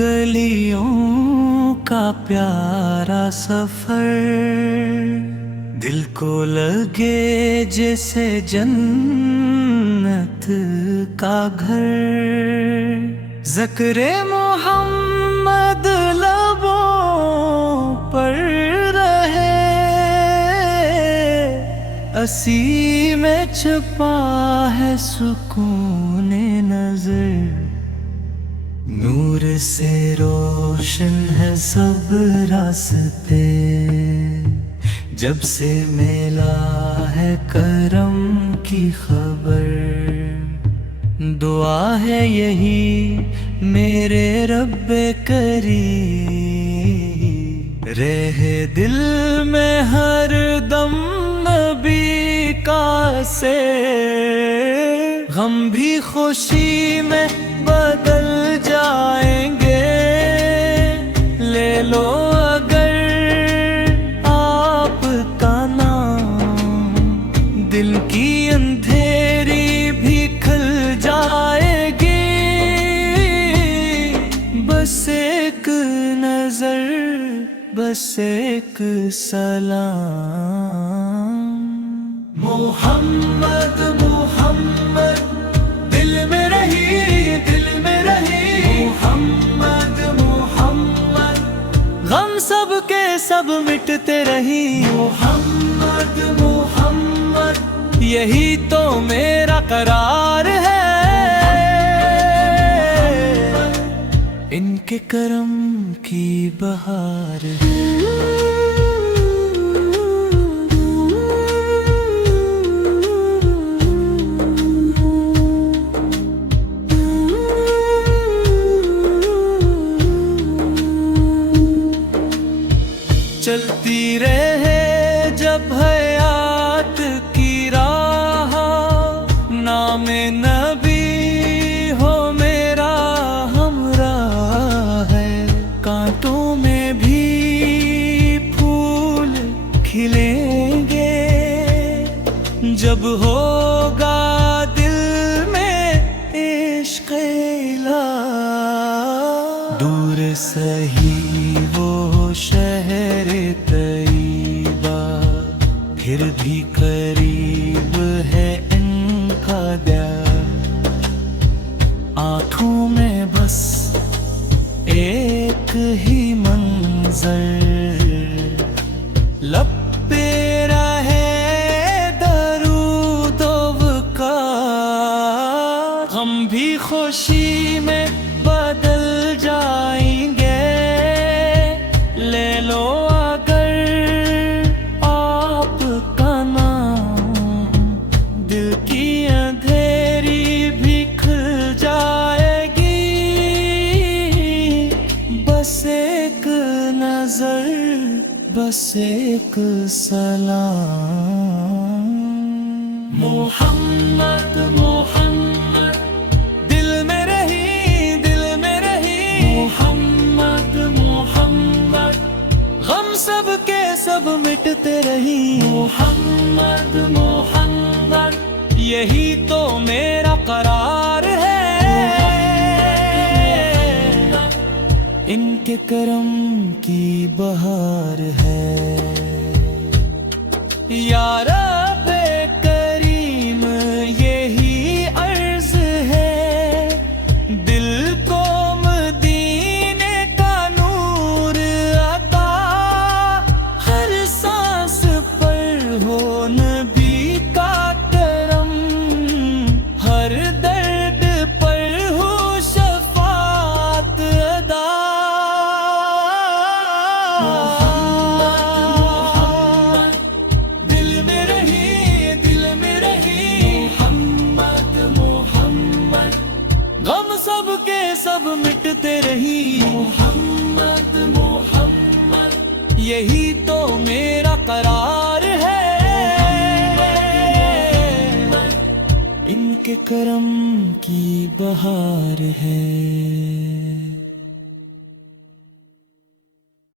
गलियों का प्यारा सफर, दिल को लगे जैसे जन्नत का घर। ज़िक्रे मोहम्मद लबों पर रहे, असी में छुपा है सुकून नजर। नूर से रोशन है सब रास्ते, जब से मिला है करम की खबर। दुआ है यही मेरे रब्बे करीम, रहे दिल में हर दम नबी का से। गम भी खुशी में बदल जाएंगे, ले लो अगर आपका नाम। दिल की अंधेरी भी खल जाएगी, बस एक नजर, बस एक सलाम। मोहम्मद मोहम्मद दिल में रही, दिल में रही। मोहम्मद मोहम्मद गम सब के सब मिटते रही। मोहम्मद मोहम्मद यही तो मेरा करार है, इनके करम की बहार है। चलती रहे जब हयात की राह, नाम नबी हो मेरा हमराह है। कांटों में भी फूल खिलेंगे, जब होगा दिल में इश्क़ इलाही। दूर सही वो शहर तैयबा, फिर भी करीब है इनका दयार। आँखों में बस एक ही मंजर, लब पे रहे दरूद वक़ार। हम भी खुशी में बदल जाएंगे, ले लो अगर आपका नाम। दिल की अंधेरी भी खुल जाएगी, बस एक नजर, बस एक सलाम। मोहम्मद मोहम्मद दिल में रही, दिल में रही। मोहम्मद मोहम्मद गम सब के सब मिटते रही। मोहम्मद मोहम्मद यही तो मेरा करार है, इनके करम की बहार है। या रब्बे करीम यही अर्ज है, दिल को मदीने का नूर अता। हर सांस पर हो नबी का करम, हर दर्द पर हो शफात अदा। दिल में रही, दिल में रही। मोहम्मद मोहम्मद गम सब के सब मिटते रही। मोहम्मद मोहम्मद यही तो मेरा करार है, इनके करम की बहार है।